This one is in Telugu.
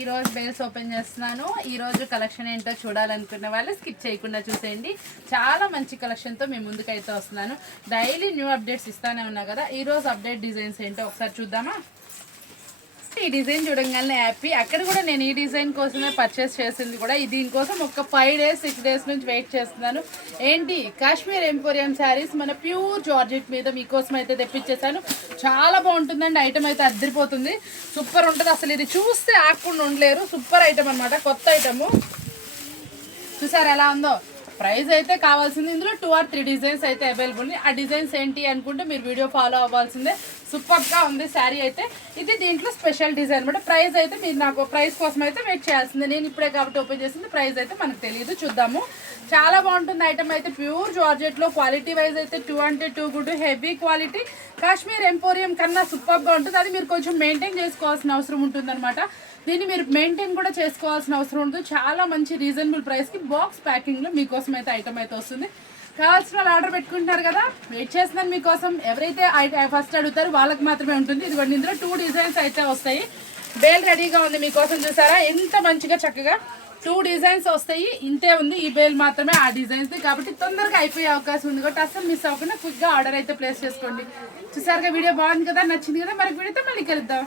ఈరోజు బేల్స్ ఓపెన్ చేస్తున్నాను. ఈరోజు కలెక్షన్ ఏంటో చూడాలనుకున్న వాళ్ళు స్కిప్ చేయకుండా చూసేయండి. చాలా మంచి కలెక్షన్తో మేము ముందుకైతే వస్తున్నాను. డైలీ న్యూ అప్డేట్స్ ఇస్తానే ఉన్నా కదా ఈరోజు అప్డేట్ డిజైన్స్ ఏంటో ఒకసారి చూద్దామా? ఈ డిజైన్ చూడగానే హ్యాపీ అక్కడ కూడా నేను ఈ డిజైన్ కోసమే పర్చేస్ చేసింది కూడా. దీనికోసం ఒక ఫైవ్ డేస్ సిక్స్ డేస్ నుంచి వెయిట్ చేస్తున్నాను. ఏంటి? కాశ్మీర్ ఎంపోరియం శారీస్ మన ప్యూర్ జార్జెట్ మీద మీకోసం అయితే తెప్పించేసాను చాలా బాగుంటుందండి. ఐటమ్ అయితే అద్దరిపోతుంది. సూపర్ ఉంటుంది. అసలు ఇది చూస్తే ఆకుండా ఉండలేరు. సూపర్ ఐటమ్ అనమాట కొత్త ఐటము చూసారు ఎలా ఉందో? ప్రైస్ అయితే కావాల్సింది. ఇందులో టూ ఆర్ త్రీ డిజైన్స్ అయితే అవైలబుల్ ఉంది ఆ డిజైన్స్ ఏంటి అనుకుంటే మీరు వీడియో ఫాలో అవ్వాల్సిందే. సూపర్గా ఉంది శారీ అయితే. ఇది దీంట్లో స్పెషల్ డిజైన్ అనమాట. ప్రైస్ అయితే మీరు నాకు ప్రైస్ కోసం అయితే వెయిట్ చేయాల్సిందే. నేను ఇప్పుడే కాబట్టి ఓపెన్ చేసింది. ప్రైస్ అయితే మనకు తెలియదు. చూద్దాము. చాలా బాగుంటుంది ఐటమ్ అయితే. ప్యూర్ జార్జెట్లో క్వాలిటీ వైజ్ అయితే టూ అంటే too good heavy quality Kashmir emporium కన్నా సూపర్గా ఉంటుంది. అది మీరు కొంచెం మెయింటైన్ చేసుకోవాల్సిన అవసరం ఉంటుంది దీన్ని మీరు మెయింటైన్ కూడా చేసుకోవాల్సిన అవసరం ఉంటుంది చాలా మంచి రీజనబుల్ ప్రైస్కి బాక్స్ ప్యాకింగ్లో మీకోసం అయితే ఐటమ్ అయితే వస్తుంది. కావాల్సిన వాళ్ళు ఆర్డర్ పెట్టుకుంటున్నారు కదా. వెయిట్ చేస్తున్నాను మీకోసం. ఎవరైతే ఫస్ట్ అడుగుతారో వాళ్ళకి మాత్రమే ఉంటుంది. ఇదిగోండి ఇందులో టూ డిజైన్స్ అయితే వస్తాయి. బేల్ రెడీగా ఉంది మీకోసం చూసారా? ఎంత మంచిగా చక్కగా టూ డిజైన్స్ వస్తాయి. ఇంతే ఉంది. ఈ బేల్ మాత్రమే ఆ డిజైన్స్ కాబట్టి తొందరగా అయిపోయే అవకాశం ఉంది. కాబట్టి అసలు మిస్ అవ్వకుండా క్విక్గా ఆర్డర్ అయితే ప్లేస్ చేసుకోండి. చూసారుగా వీడియో బాగుంది కదా నచ్చింది కదా మరి వీడియోతో మళ్ళీ కలుద్దాం.